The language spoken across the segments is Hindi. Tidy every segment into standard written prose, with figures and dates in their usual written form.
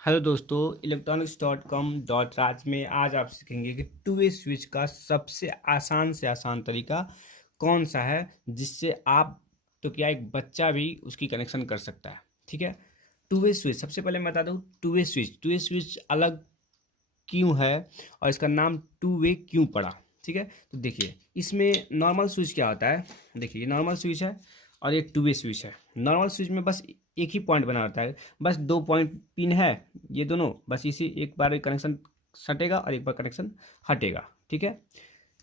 हेलो दोस्तों, electronics.com.raj में आज आप सीखेंगे कि टू वे स्विच का सबसे आसान से आसान तरीका कौन सा है जिससे आप तो क्या एक बच्चा भी उसकी कनेक्शन कर सकता है। ठीक है। टू वे स्विच सबसे पहले मैं बता दूं, टू वे स्विच अलग क्यों है और इसका नाम टू वे क्यों पड़ा। ठीक है, तो देखिए इसमें नॉर्मल स्विच क्या होता है। देखिए ये नॉर्मल स्विच है और ये टू वे स्विच है। नॉर्मल स्विच में बस एक ही पॉइंट बना होता है, बस दो पॉइंट पिन है, ये दोनों बस इसी एक बार कनेक्शन सटेगा और एक बार कनेक्शन हटेगा। ठीक है,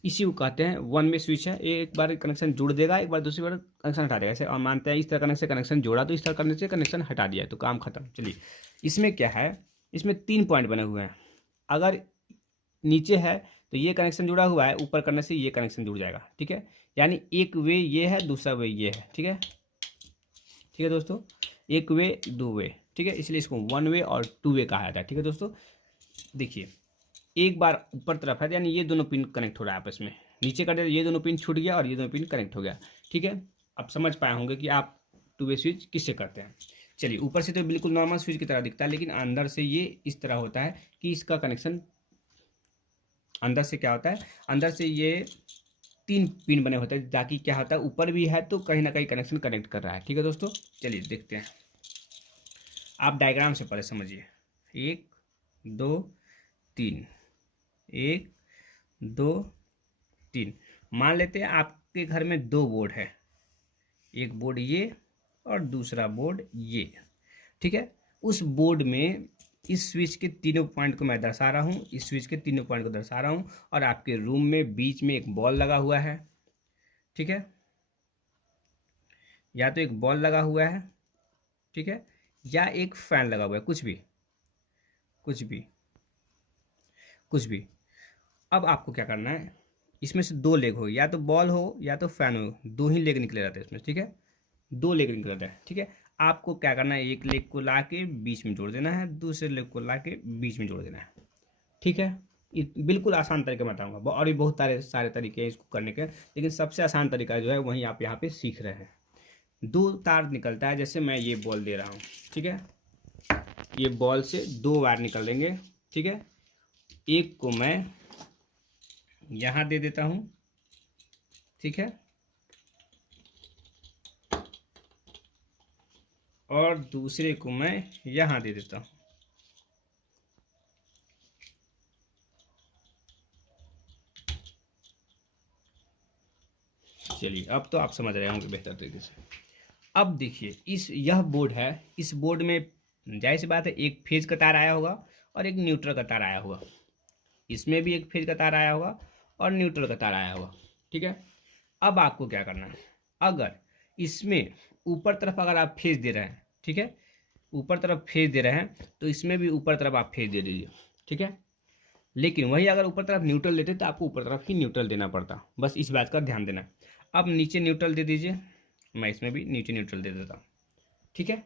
इसी को कहते हैं वन वे स्विच है। ये एक बार कनेक्शन जोड़ देगा, एक बार दूसरी बार कनेक्शन हटा देगा। ऐसे और मानते हैं इस तरह करने से कनेक्शन जोड़ा तो इस तरह करने से कनेक्शन हटा दिया तो काम खत्म। चलिए इसमें क्या है, इसमें तीन पॉइंट बने हुए हैं। अगर नीचे है तो ये कनेक्शन जुड़ा हुआ है, ऊपर करने से ये कनेक्शन जुड़ जाएगा। ठीक है, यानी एक वे ये है, दूसरा वे ये है। ठीक है, ठीक है दोस्तों, एक वे दो वे। ठीक है, इसलिए इसको वन वे और टू वे कहा जाता है। ठीक है दोस्तों, देखिए एक बार ऊपर तरफ है यानी ये दोनों पिन कनेक्ट हो रहा है आपस में, नीचे कर ये दोनों पिन छूट गया और ये दोनों पिन कनेक्ट हो गया। ठीक है, अब समझ पाए होंगे कि आप टू वे स्विच किससे करते हैं। चलिए ऊपर से तो बिल्कुल नॉर्मल स्विच की तरह दिखता है, लेकिन अंदर से ये इस तरह होता है कि इसका कनेक्शन अंदर से क्या होता है, अंदर से ये तीन पिन बने होते हैं ताकि क्या होता है ऊपर भी है तो कहीं ना कहीं कनेक्शन कनेक्ट कर रहा है। ठीक है दोस्तों, चलिए देखते हैं। आप डायग्राम से पहले समझिए। एक दो तीन, एक दो तीन। मान लेते हैं आपके घर में दो बोर्ड है, एक बोर्ड ये और दूसरा बोर्ड ये। ठीक है, उस बोर्ड में इस स्विच के तीनों पॉइंट को मैं दर्शा रहा हूँ, इस स्विच के तीनों पॉइंट को दर्शा रहा हूँ और आपके रूम में बीच में एक बॉल लगा हुआ है। ठीक है, या तो एक बॉल लगा हुआ है, ठीक है, या एक फैन लगा हुआ है, कुछ भी कुछ भी कुछ भी। अब आपको क्या करना है, इसमें से दो लेग हो, या तो बॉल हो या तो फैन हो, दो ही लेग निकले रहते हैं इसमें। ठीक है, दो लेग निकले रहते हैं। ठीक है, आपको क्या करना है, एक लेग को ला के बीच में जोड़ देना है, दूसरे लेग को ला के बीच में जोड़ देना है। ठीक है, ये बिल्कुल आसान तरीका बताऊंगा और भी बहुत सारे सारे तरीके हैं इसको करने के, लेकिन सबसे आसान तरीका जो है वही आप यहाँ पे सीख रहे हैं। दो तार निकलता है, जैसे मैं ये बॉल दे रहा हूँ। ठीक है, ये बॉल से दो वायर निकलेंगे। ठीक है, एक को मैं यहाँ दे देता हूँ, ठीक है, और दूसरे को मैं यहाँ दे देता हूँ। चलिए अब तो आप समझ रहे होंगे बेहतर तरीके से। अब देखिए यह बोर्ड है, इस बोर्ड में जाहिर सी बात है एक फेज का तार आया होगा और एक न्यूट्रल का तार आया होगा। इसमें भी एक फेज का तार आया होगा और न्यूट्रल का तार आया होगा। ठीक है, अब आपको क्या करना है, अगर इसमें ऊपर तरफ अगर आप फेज दे रहे हैं, ठीक है, ऊपर तरफ फेज दे रहे हैं तो इसमें भी ऊपर तरफ आप फेज दे दीजिए। ठीक है, लेकिन वही अगर ऊपर तरफ न्यूट्रल देते तो आपको ऊपर तरफ ही न्यूट्रल देना पड़ता, बस इस बात का ध्यान देना। अब नीचे न्यूट्रल दे दीजिए, मैं इसमें भी नीचे न्यूट्रल दे देता हूँ। ठीक है,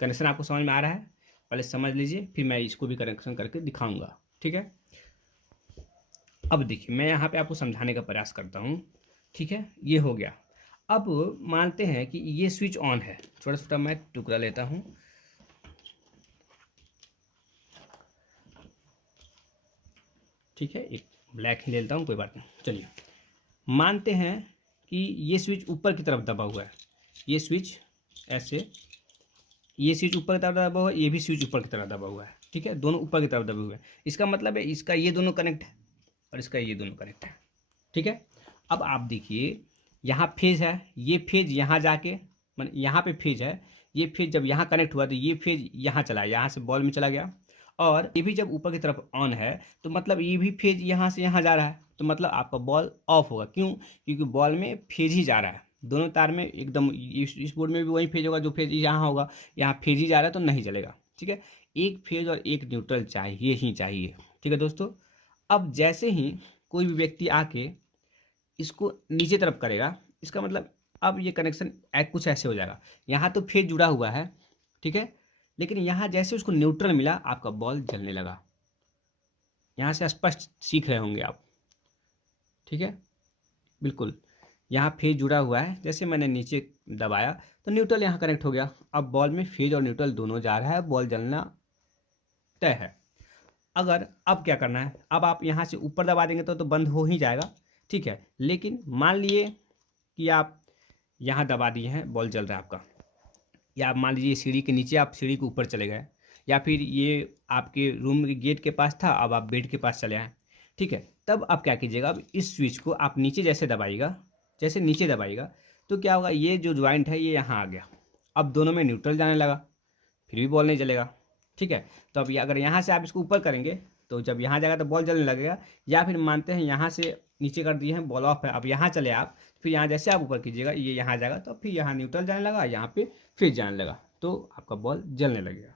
कनेक्शन आपको समझ में आ रहा है, पहले समझ लीजिए फिर मैं इसको भी कनेक्शन करके दिखाऊंगा। ठीक है, अब देखिए मैं यहाँ पे आपको समझाने का प्रयास करता हूँ। ठीक है, ये हो गया। अब मानते हैं कि ये स्विच ऑन है, छोटा छोटा मैं टुकड़ा लेता हूँ। ठीक है, एक ब्लैक ही ले लेता हूँ, कोई बात नहीं। चलिए मानते हैं कि ये स्विच ऊपर की तरफ दबा हुआ है, ये स्विच ऐसे, ये स्विच ऊपर की तरफ दबा हुआ है, ये भी स्विच ऊपर की तरफ दबा हुआ है। ठीक है, दोनों ऊपर की तरफ दबे हुए हैं, इसका मतलब है इसका ये दोनों कनेक्ट है और इसका ये दोनों कनेक्ट है। ठीक है, अब आप देखिए यहाँ फेज है, ये फेज यहाँ जाके मान यहाँ पे फेज है, ये फेज जब यहाँ कनेक्ट हुआ तो ये फेज यहाँ चला, यहाँ से बॉल में चला गया। और ये भी जब ऊपर की तरफ ऑन है तो मतलब ये भी फेज यहाँ से यहाँ जा रहा है, तो मतलब आपका बॉल ऑफ होगा। क्यों, क्योंकि बॉल में फेज ही जा रहा है, दोनों तार में एकदम। इस बोर्ड में भी वही फेज होगा जो फेज यहाँ होगा, यहाँ फेज ही जा रहा है तो नहीं चलेगा। ठीक है, एक फेज और एक न्यूट्रल चाहिए ही चाहिए। ठीक है दोस्तों, अब जैसे ही कोई भी व्यक्ति आके इसको नीचे तरफ करेगा, इसका मतलब अब ये कनेक्शन कुछ ऐसे हो जाएगा। यहाँ तो फेज जुड़ा हुआ है, ठीक है, लेकिन यहाँ जैसे उसको न्यूट्रल मिला आपका बॉल जलने लगा। यहाँ से स्पष्ट सीख रहे होंगे आप। ठीक है, बिल्कुल यहाँ फेज जुड़ा हुआ है, जैसे मैंने नीचे दबाया तो न्यूट्रल यहाँ कनेक्ट हो गया। अब बॉल में फेज और न्यूट्रल दोनों जा रहा है, बॉल जलना तय है। अगर अब क्या करना है, अब आप यहाँ से ऊपर दबा देंगे तो बंद हो ही जाएगा, ठीक है। लेकिन मान लिए कि आप यहाँ दबा दिए हैं, बॉल जल रहा है आपका, या आप मान लीजिए सीढ़ी के नीचे, आप सीढ़ी के ऊपर चले गए, या फिर ये आपके रूम के गेट के पास था, अब आप बेड के पास चले आए, ठीक है। तब आप क्या कीजिएगा, अब इस स्विच को आप नीचे जैसे दबाइएगा, जैसे नीचे दबाइएगा तो क्या होगा, ये जो ज्वाइंट है ये यहाँ आ गया। अब दोनों में न्यूट्रल जाने लगा, फिर भी बॉल नहीं जलेगा, ठीक है। तो अब अगर यहाँ से आप इसको ऊपर करेंगे तो जब यहाँ जाएगा तो बॉल जलने लगेगा। या फिर मानते हैं यहाँ से नीचे कर दिए हैं, बॉल ऑफ है, अब यहाँ चले आप, फिर यहाँ जैसे आप ऊपर कीजिएगा ये यहाँ जाएगा, तो फिर यहाँ न्यूट्रल जाने लगा, यहाँ पे फिर जाने लगा, तो आपका बॉल जलने लगेगा।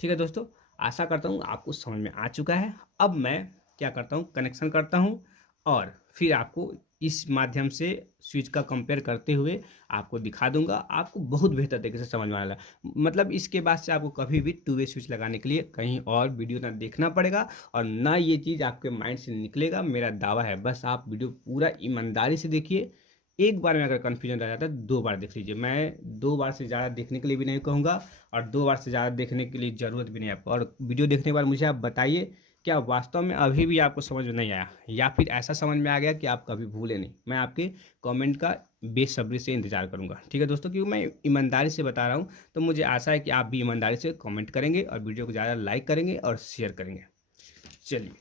ठीक है दोस्तों, आशा करता हूँ आपको समझ में आ चुका है। अब मैं क्या करता हूँ, कनेक्शन करता हूँ और फिर आपको इस माध्यम से स्विच का कंपेयर करते हुए आपको दिखा दूंगा। आपको बहुत बेहतर तरीके से समझ में आएगा। मतलब इसके बाद से आपको कभी भी टू वे स्विच लगाने के लिए कहीं और वीडियो ना देखना पड़ेगा और ना ये चीज़ आपके माइंड से निकलेगा, मेरा दावा है। बस आप वीडियो पूरा ईमानदारी से देखिए। एक बार में अगर कन्फ्यूजन रह जाता है 2 बार देख लीजिए। मैं 2 बार से ज़्यादा देखने के लिए भी नहीं कहूँगा और 2 बार से ज़्यादा देखने के लिए ज़रूरत भी नहीं है आपको। और वीडियो देखने के बाद मुझे आप बताइए क्या वास्तव में अभी भी आपको समझ में नहीं आया, या फिर ऐसा समझ में आ गया कि आप कभी भूले नहीं। मैं आपके कमेंट का बेसब्री से इंतजार करूंगा, ठीक है दोस्तों, क्योंकि मैं ईमानदारी से बता रहा हूं। तो मुझे आशा है कि आप भी ईमानदारी से कमेंट करेंगे और वीडियो को ज़्यादा लाइक करेंगे और शेयर करेंगे। चलिए,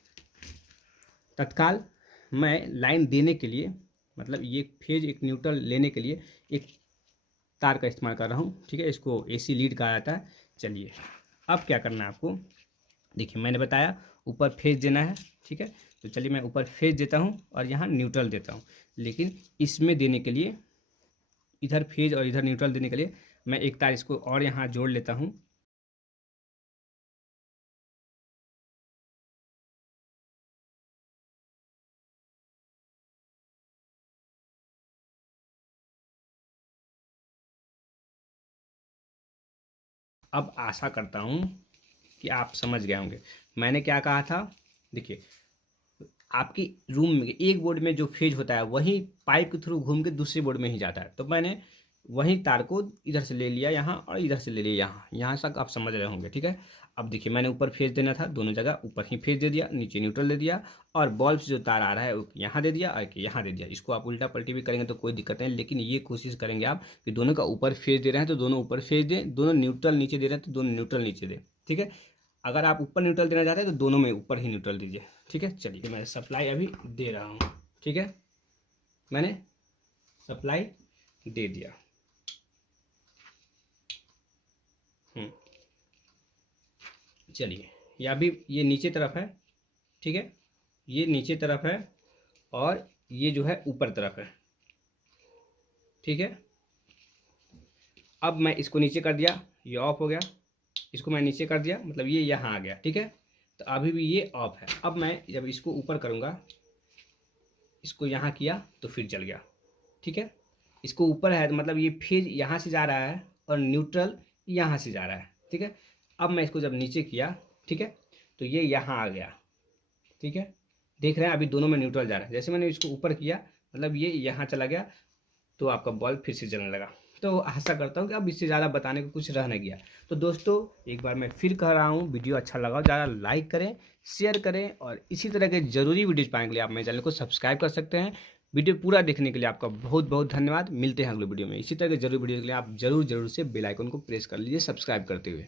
तत्काल मैं लाइन देने के लिए, मतलब ये फेज एक न्यूट्रल लेने के लिए एक तार का इस्तेमाल कर रहा हूँ, ठीक है। इसको AC लीड कहा जाता है। चलिए, अब क्या करना है आपको, देखिए मैंने बताया ऊपर फेज देना है, ठीक है। तो चलिए मैं ऊपर फेज देता हूँ और यहाँ न्यूट्रल देता हूँ। लेकिन इसमें देने के लिए, इधर फेज और इधर न्यूट्रल देने के लिए मैं एक तार इसको और यहाँ जोड़ लेता हूँ। अब आशा करता हूँ कि आप समझ गए होंगे मैंने क्या कहा था। देखिए, आपकी रूम में एक बोर्ड में जो फेज होता है वही पाइप के थ्रू घूम के दूसरे बोर्ड में ही जाता है। तो मैंने वही तार को इधर से ले लिया यहाँ और इधर से ले लिया यहाँ, यहाँ तक आप समझ रहे होंगे, ठीक है। अब देखिए, मैंने ऊपर फेज देना था, दोनों जगह ऊपर ही फेज दे दिया, नीचे न्यूट्रल दे दिया, और बल्ब से जो तार आ रहा है वो यहाँ दे दिया और यहाँ दे दिया। इसको आप उल्टा पलटी भी करेंगे तो कोई दिक्कत नहीं, लेकिन ये कोशिश करेंगे आप कि दोनों का ऊपर फेज दे रहे हैं तो दोनों ऊपर फेज दें, दोनों न्यूट्रल नीचे दे रहे हैं तो दोनों न्यूट्रल नीचे दें, ठीक है। अगर आप ऊपर न्यूट्रल देना चाहते हैं तो दोनों में ऊपर ही न्यूट्रल दीजिए, ठीक है। चलिए, मैं सप्लाई अभी दे रहा हूँ, ठीक है। मैंने सप्लाई दे दिया। चलिए, ये अभी ये नीचे तरफ है, ठीक है। ये नीचे तरफ है और ये जो है ऊपर तरफ है, ठीक है। अब मैं इसको नीचे कर दिया, ये ऑफ हो गया। इसको मैं नीचे कर दिया, मतलब ये यहाँ आ गया, ठीक है। तो अभी भी ये ऑफ है। अब मैं जब इसको ऊपर करूँगा, इसको यहाँ किया तो फिर जल गया, ठीक है। इसको ऊपर है तो मतलब ये फेज यहाँ से जा रहा है और न्यूट्रल यहाँ से जा रहा है, ठीक है। अब मैं इसको जब नीचे किया, ठीक है, तो ये यहाँ आ गया, ठीक है। देख रहे हैं अभी दोनों में न्यूट्रल जा रहा है। जैसे मैंने इसको ऊपर किया मतलब ये यहाँ चला गया, तो आपका बॉल फिर से जलने लगा। तो आशा करता हूँ कि अब इससे ज़्यादा बताने को कुछ रह नहीं गया। तो दोस्तों, एक बार मैं फिर कह रहा हूँ, वीडियो अच्छा लगा ज़्यादा लाइक करें, शेयर करें, और इसी तरह के ज़रूरी वीडियोज़ पाने के लिए आप मेरे चैनल को सब्सक्राइब कर सकते हैं। वीडियो पूरा देखने के लिए आपका बहुत बहुत धन्यवाद। मिलते हैं अगले वीडियो में। इसी तरह के जरूरी वीडियो के लिए आप जरूर से बेल आइकन को प्रेस कर लीजिए सब्सक्राइब करते हुए।